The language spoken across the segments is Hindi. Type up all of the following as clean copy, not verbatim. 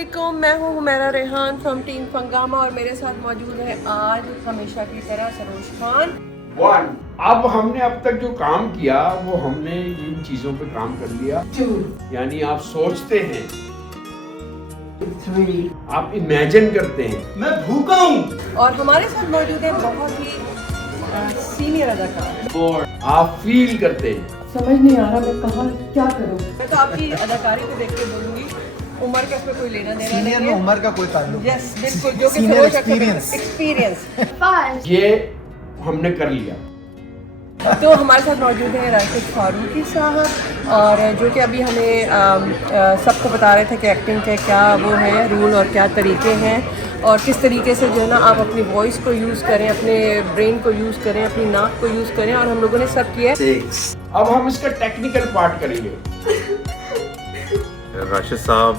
अस्सलामुअलैकुम, मैं हूँ हुमैरा रेहान फ्रॉम टीम फंगामा और मेरे साथ मौजूद है आज हमेशा की तरह सरोज खान। अब हमने अब तक जो काम किया वो हमने इन चीजों पे काम कर लिया। यानी आप सोचते हैं, आप इमेजिन करते हैं, मैं भूखा हूँ। और हमारे साथ मौजूद है बहुत ही सीनियर अदाकार। आप फील करते हैं। समझ नहीं आ रहा मैं कहाँ क्या करूँ। मैं तो आपकी अदाकारी को देख के बोलूँगी, उम्र का इसमें कोई लेना देना नहीं सीनियर में है। उम्र का कोई ताल्लुक नहीं। यस बिल्कुल, जो कि Senior सरोज experience। एक्सपीरियंस। ये हमने कर लिया। तो हमारे साथ मौजूद है राशिद फारूकी साहब, और जो कि अभी हमें सबको बता रहे थे कि एक्टिंग के क्या वो है रूल और क्या तरीके हैं और किस तरीके से जो है ना आप अपनी वॉइस को यूज़ करें, अपने ब्रेन को यूज़ करें, अपनी नाक को यूज़ करें, और हम लोगों ने सब किया है। अब हम इसका टेक्निकल पार्ट करेंगे। राशिद साहब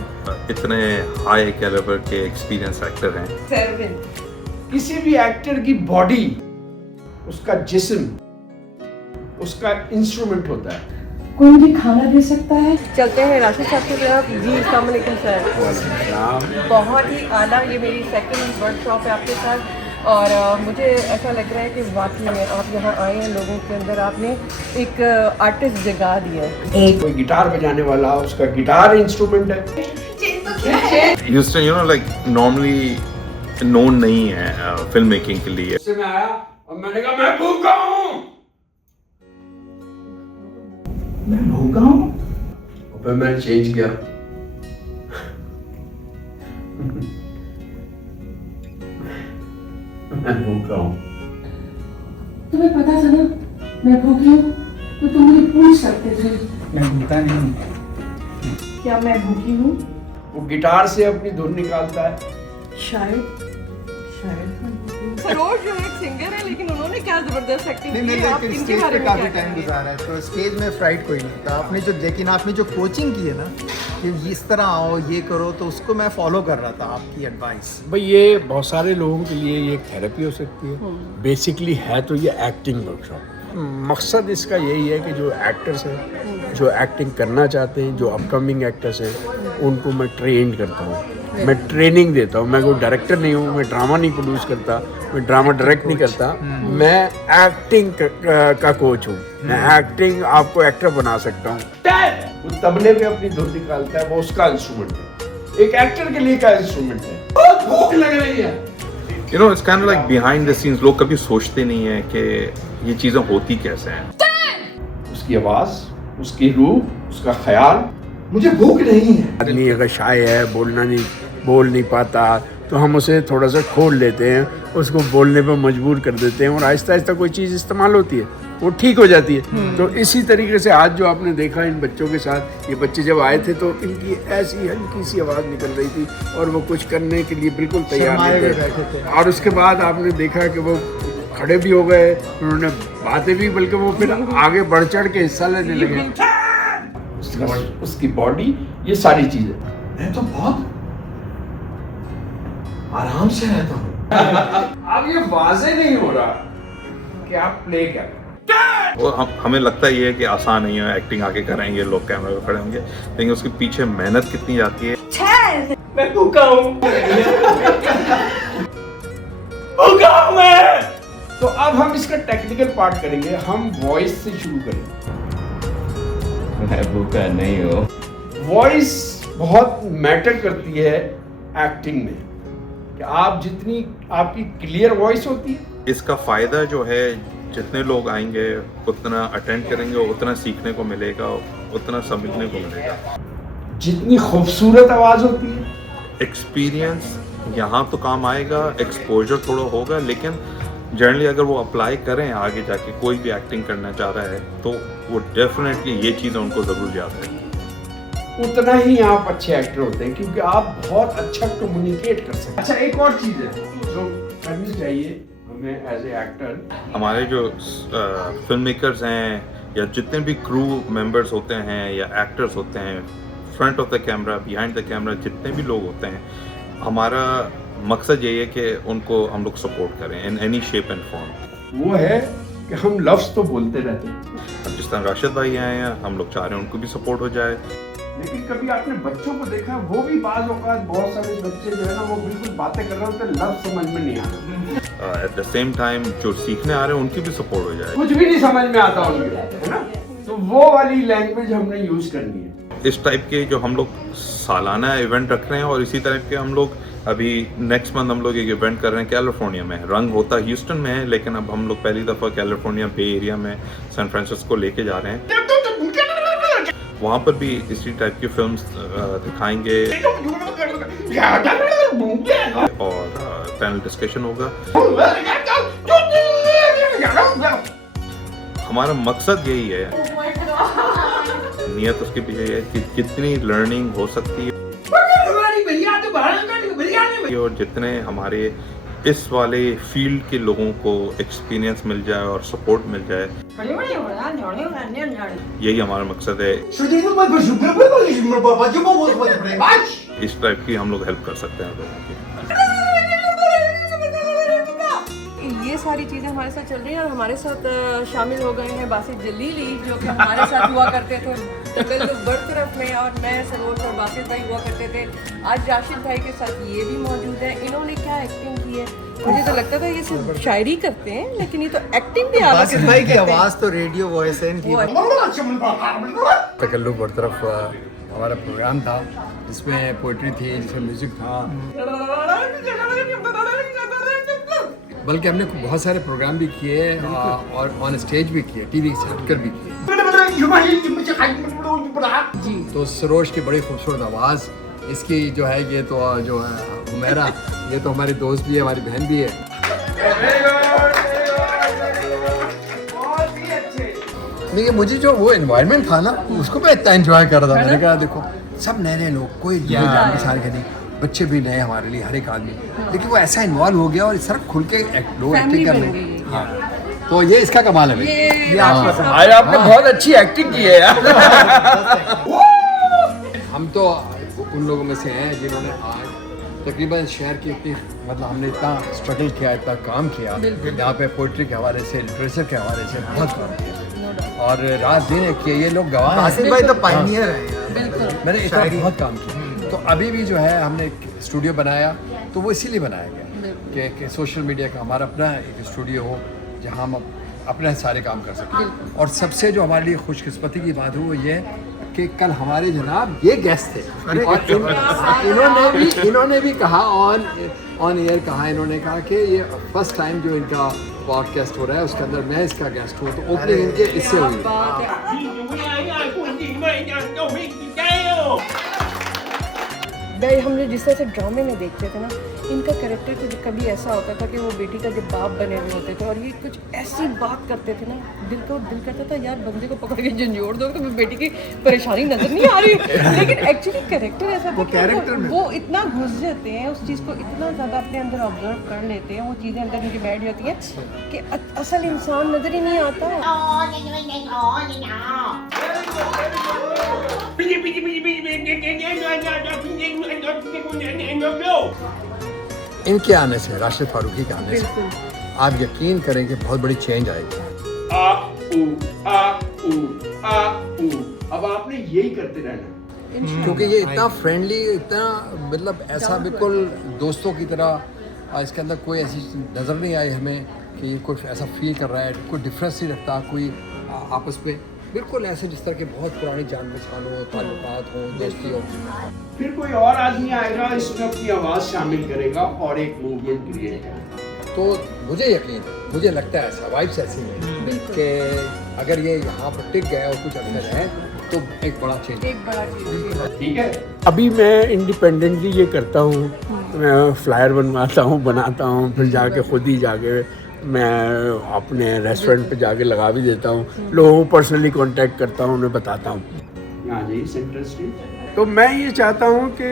इतने हाई कैलिबर के एक्सपीरियंस एक्टर हैं। 7 किसी भी एक्टर की बॉडी, उसका जिस्म, उसका इंस्ट्रूमेंट होता है। कोई भी खाना दे सकता है। चलते हैं राशिद साहब की तरफ। जी अस्सलाम वालेकुम सर। बहुत ही आला, ये मेरी सेकंड वर्कशॉप है आपके साथ, और मुझे ऐसा लग रहा है कि वाकई में आप यहाँ आए हैं, लोगों के अंदर आपने एक आर्टिस्ट जगा दिया है। कोई गिटार बजाने वाला, उसका गिटार इंस्ट्रूमेंट है। ह्यूस्टन लाइक नॉर्मली नोन नहीं है फिल्म मेकिंग के लिए। उससे मैं आया और मैंने कहा मैं भूखा हूँ। मैं भूखा हूँ। और फिर मैंने चेंज किया। मैं भूखा हूँ। तुम्हें पता था ना मैं भूखी हूँ, तो तुम मुझे पूछ सकते थे मैं भूखा नहीं हूँ। क्या मैं भूखी हूँ। वो गिटार से अपनी धुन निकालता है। शायद सरोज जो एक सिंगर है, लेकिन उन्होंने क्या जबरदस्त एक्टिंग नहीं, की है। आप मैंने इनके स्टेज बारे पे में काफी क्या टाइम कहेंगे? गुजारा है, तो स्टेज में फ्राइट कोई नहीं था। लेकिन आपने जो कोचिंग की है ना कि इस तरह आओ, ये करो, तो उसको मैं फॉलो कर रहा था, आपकी एडवाइस। भाई ये बहुत सारे लोगों के लिए ये एक थेरेपी हो सकती है। बेसिकली है तो ये एक्टिंग वर्कशॉप। मकसद इसका यही है कि जो एक्टर्स हैं, जो एक्टिंग करना चाहते हैं, जो अपकमिंग एक्टर्स हैं, उनको मैं ट्रेन करता हूँ, मैं ट्रेनिंग देता हूँ। मैं कोई डायरेक्टर नहीं हूँ, मैं ड्रामा नहीं प्रोड्यूस करता, मैं ड्रामा डायरेक्ट नहीं करता, मैं एक्टिंग का कोच हूँ। मैं एक्टिंग आपको एक्टर बना सकता हूँ। वो तबले पे अपनी धुन निकालता है, वो उसका इंस्ट्रूमेंट है। एक एक्टर के लिए का इंस्ट्रूमेंट है। बहुत भूख लग रही है। It's kind of like behind the scenes. लोग कभी सोचते नहीं है कि ये चीजें होती कैसे हैं। उसकी आवाज, उसकी रूह, उसका ख्याल। मुझे भूख नहीं है। आदमी अगर शाय है, बोल नहीं पाता, तो हम उसे थोड़ा सा खोल लेते हैं, उसको बोलने पर मजबूर कर देते हैं, और आहिस्ता आहिस्ता कोई चीज़ इस्तेमाल होती है, वो ठीक हो जाती है। तो इसी तरीके से आज जो आपने देखा इन बच्चों के साथ, ये बच्चे जब आए थे तो इनकी ऐसी हल्की सी आवाज़ निकल रही थी और वो कुछ करने के लिए बिल्कुल तैयार शर्माए नहीं हुए बैठे थे। और उसके बाद आपने देखा कि वो खड़े भी हो गए, उन्होंने बातें भी, बल्कि वो फिर आगे बढ़ चढ़ के हिस्सा लेने लगे। उसकी बॉडी, ये सारी चीजें। मैं तो बहुत आराम से रहता हूँ। अब ये वाजे नहीं हो रहा कि आप प्ले क्या करें। वो हमें लगता ही है कि आसान नहीं है, एक्टिंग आके करेंगे, लोग कैमरे पे खड़े होंगे, लेकिन उसके पीछे मेहनत कितनी जाती है। मैं भूखा हूँ। भूखा हूँ मैं। तो अब हम इसका टेक्निकल पार्ट करेंगे। हम वॉइस से शुरू करेंगे। मैं भूखा नहीं हूँ। वॉइस बहुत मैटर करती है एक्टिंग में, कि आप जितनी आपकी क्लियर वॉइस होती है, इसका फायदा जो है, जितने लोग आएंगे उतना अटेंड करेंगे, उतना सीखने को मिलेगा, उतना समझने को मिलेगा। जितनी खूबसूरत आवाज होती है, एक्सपीरियंस यहाँ तो काम आएगा, एक्सपोजर थोड़ा होगा, लेकिन जनरली अगर वो अप्लाई करें आगे जाके, कोई भी एक्टिंग करना चाह रहा है, तो वो डेफिनेटली ये चीज़ें उनको ज़रूर याद रहेंगी। उतना ही आप अच्छे एक्टर होते हैं, क्योंकि आप बहुत अच्छा कम्युनिकेट कर सकते हैं। अच्छा, एक और चीज़ है जो करनी चाहिए हमें एज ए एक्टर। हमारे जो फिल्म मेकर्स हैं, या जितने भी क्रू मेंबर्स होते हैं या एक्टर्स होते हैं, front of the camera, behind the camera, जितने भी लोग होते हैं, हमारा मकसद यही है कि उनको हम लोग सपोर्ट करें in any shape and form. वो है कि हम लफ्ज़ तो बोलते रहते हैं। अब जिस तरह राशिद भाई आए हैं, हम लोग चाह रहे हैं उनको भी सपोर्ट हो जाए। लेकिन कभी आपने बच्चों को देखा, वो भी बाज़ औक़ात बहुत सारे बच्चे जो है ना वो बिल्कुल बातें कर रहे होते हैं, लफ्ज़ समझ में नहीं आता। एट द सेम टाइम जो सीखने आ रहे हैं उनकी भी सपोर्ट हो जाए। कुछ भी नहीं समझ में आता उनको, है ना, तो वो वाली लैंग्वेज हमने यूज़ करनी है। इस टाइप के जो हम लोग सालाना इवेंट रख रहे हैं, और इसी तरह के हम लोग अभी नेक्स्ट मंथ हम लोग एक इवेंट कर रहे हैं कैलिफोर्निया में। रंग होता ह्यूस्टन में है, लेकिन अब हम लोग पहली दफ़ा कैलिफोर्निया बे एरिया में सैन फ्रांसिस्को लेके जा रहे हैं। वहाँ पर भी इसी टाइप की फिल्म्स दिखाएंगे और पैनल डिस्कशन होगा। हमारा मकसद यही है, नीयत उसके पीछे है कि कितनी लर्निंग हो सकती है और जितने हमारे इस वाले फील्ड के लोगों को एक्सपीरियंस मिल जाए और सपोर्ट मिल जाए, यही हमारा मकसद है। इस टाइप की हम लोग हेल्प कर सकते हैं लोगों की। ये सारी चीज़ें हमारे साथ चल रही हैं और हमारे साथ शामिल हो गए हैं बासित जलीली, जो कि हमारे साथ हुआ करते थे तकल्लुफ़ बरतरफ में, और मैं सरोज और बासित भाई हुआ करते थे। आज राशिद भाई के साथ ये भी मौजूद है। इन्होंने क्या एक्टिंग की है, मुझे तो लगता था ये सिर्फ शायरी करते हैं, लेकिन ये तो एक्टिंग भी आ बासित भाई की आवाज़ तो रेडियो वॉइस है इनकी। तकल्लुफ़ बरतरफ हमारा प्रोग्राम था जिसमें पोइट्री थी, जिसमें म्यूज़िक था, बल्कि हमने बहुत सारे प्रोग्राम भी किए और ऑन स्टेज भी किए, टीवी से हटकर भी किए। जी। तो सरोज की बड़ी खूबसूरत आवाज़, इसकी जो है ये तो जो है हुमैरा, ये तो हमारी दोस्त भी है, हमारी बहन भी है। देखिए मुझे जो वो एनवायरनमेंट था ना, उसको मैं इतना एंजॉय कर रहा था। मैंने कहा देखो सब नए नए लोग, कोई जान पहचान के नहीं, बच्चे भी नए हमारे लिए, हर एक आदमी, लेकिन वो ऐसा इन्वॉल्व हो गया और इस तरह खुल के लोग एक्टिंग कर रहे हैं। हाँ, तो ये इसका कमाल है भाई। ये आपका आज आपने बहुत अच्छी एक्टिंग की है यार। हम तो उन लोगों में से हैं जिन्होंने आज तकरीबन शहर की इतनी, मतलब हमने इतना स्ट्रगल किया, इतना काम किया यहाँ पे पोइट्री के हवाले से, लिटरेचर के हवाले से बहुत काम किया और रात दिन किए। ये लोग गवाह हैं। बासित भाई तो पायनियर है, मैंने इतना बहुत काम किया। तो अभी भी जो है हमने एक स्टूडियो बनाया, तो वो इसीलिए बनाया गया कि सोशल मीडिया का हमारा अपना एक स्टूडियो हो जहाँ हम अपने सारे काम कर सकें। और सबसे जो हमारे लिए खुशकिस्मती की बात हो वो ये कि कल हमारे जनाब ये गेस्ट थे और इन्होंने भी कहा ऑन एयर कहा, इन्होंने कहा कि ये फर्स्ट टाइम जो इनका पॉडकास्ट हो रहा है उसके अंदर मैं इसका गेस्ट हूँ। तो ओपनिंग इनके इससे हुई। भाई हम लोग जिस तरह से ड्रामे में देखते थे ना, इनका कैरेक्टर कुछ कभी ऐसा होता था कि वो बेटी का जब बाप बने हुए होते थे और ये कुछ ऐसी बात करते थे ना, दिल करता था यार बंदे को पकड़ के झंझोड़ दो, तो बेटी की परेशानी नजर नहीं आ रही। लेकिन एक्चुअली कैरेक्टर ऐसा था कि वो इतना घुस जाते हैं उस चीज़ को, इतना ज़्यादा अपने अंदर ऑब्जर्व कर लेते हैं, वो चीज़ें अंदर उनकी बैठ जाती हैं कि असल इंसान नजर ही नहीं आता। इनके आने से, राशिद फारूकी के आने से आप यकीन करें कि बहुत बड़ी चेंज आएगी। अब आपने यही करते रहना, क्योंकि ये इतना फ्रेंडली, इतना मतलब ऐसा बिल्कुल दोस्तों की तरह, इसके अंदर कोई ऐसी नज़र नहीं आई हमें कि कुछ ऐसा फील कर रहा है, कोई डिफरेंस नहीं रखता कोई आपस में, बिल्कुल ऐसे जिस तरह के बहुत पुरानी जान पहचान हो, ताल्लुकात हो, दोस्ती हो। फिर कोई और आदमी आएगा, इसमें अपनी आवाज़ शामिल करेगा और एक मूवमेंट क्रिएट करेगा। तो मुझे यकीन है, मुझे लगता है ऐसा, वाइब्स ऐसी है कि अगर ये यहाँ पर टिक गया और कुछ असर है तो एक बड़ा चेंज, ठीक है। अभी मैं इंडिपेंडेंटली ये करता हूँ, मैं फ्लायर बनवाता हूँ, बनाता हूँ, फिर जाके खुद ही जाके मैं अपने रेस्टोरेंट पे जाके लगा भी देता हूँ, लोगों को पर्सनली कांटेक्ट करता हूँ, उन्हें बताता हूँ। यहाँ जाइए सेंट्रल स्ट्रीट। तो मैं ये चाहता हूँ कि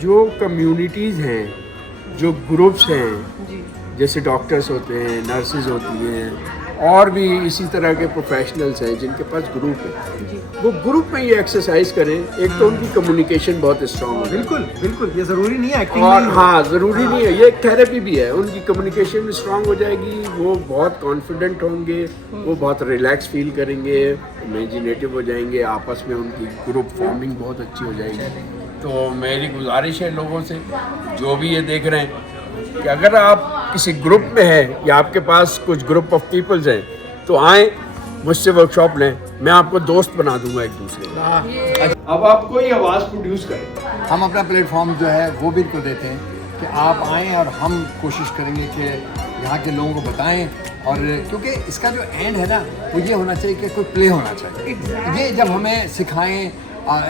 जो कम्युनिटीज़ हैं, जो ग्रुप्स हैं, जैसे डॉक्टर्स होते हैं, नर्सेज होती हैं और भी इसी तरह के प्रोफेशनल्स हैं जिनके पास ग्रुप है, वो ग्रुप में ये एक्सरसाइज करें। एक तो उनकी कम्युनिकेशन बहुत स्ट्रांग हो, बिल्कुल बिल्कुल, ये ज़रूरी नहीं है एक्टिंग और में ही। हाँ ज़रूरी नहीं है, ये एक थेरेपी भी है। उनकी कम्युनिकेशन भी स्ट्रांग हो जाएगी, वो बहुत कॉन्फिडेंट होंगे, वो बहुत रिलैक्स फील करेंगे, इमेजिनेटिव हो जाएंगे, आपस में उनकी ग्रुप फॉर्मिंग बहुत अच्छी हो जाएगी। तो मेरी गुजारिश है लोगों से जो भी ये देख रहे हैं कि अगर आप किसी ग्रुप में हैं या आपके पास कुछ ग्रुप ऑफ पीपल्स हैं तो आएँ, मुझसे वर्कशॉप लें, मैं आपको दोस्त बना दूंगा एक दूसरे का। अब आप कोई आवाज प्रोड्यूस करें। हम अपना प्लेटफॉर्म जो है वो भी इनको देते हैं कि आप आएँ और हम कोशिश करेंगे कि यहाँ के लोगों को बताएं। और क्योंकि इसका जो एंड है ना वो ये होना चाहिए कि कोई प्ले होना चाहिए। ये जब हमें सिखाएं,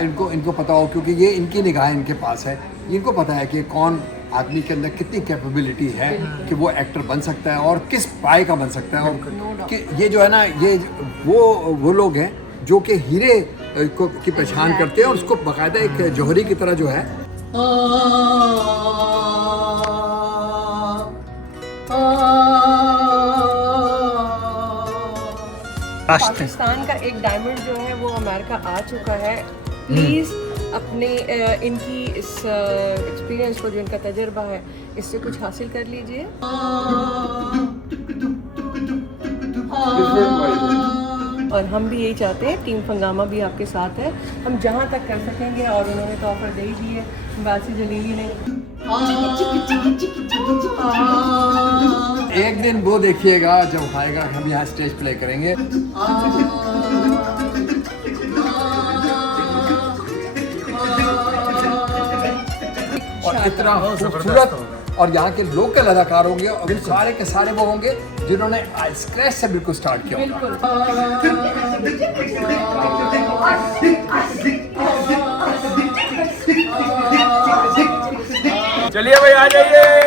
इनको पता हो, क्योंकि ये इनकी निगाह इनके पास है, इनको पता है कि कौन आदमी के अंदर कितनी कैपेबिलिटी है कि वो एक्टर बन सकता है और किस पाए का बन सकता है। और कि ये जो है ना, ये वो लोग हैं जो कि हीरे की पहचान करते हैं और उसको बाकायदा एक जौहरी की तरह जो है पाकिस्तान का एक डायमंड जो है वो अमेरिका आ चुका है। प्लीज़ अपने इनकी इस एक्सपीरियंस को, जो इनका तजुर्बा है, इससे कुछ हासिल कर लीजिए। और हम भी यही चाहते हैं, टीम फंगामा भी आपके साथ है, हम जहाँ तक कर सकेंगे। और उन्होंने तो ऑफर दे ही दी है बासी जलीली ने। एक दिन वो देखिएगा जब आएगा, हम यहाँ स्टेज प्ले करेंगे। और इतना खूबसूरत, और यहाँ के लोकल अदाकार होंगे और सारे के सारे वो होंगे जिन्होंने स्क्रैच से बिल्कुल स्टार्ट किया होगा। चलिए भाई आ जाइए।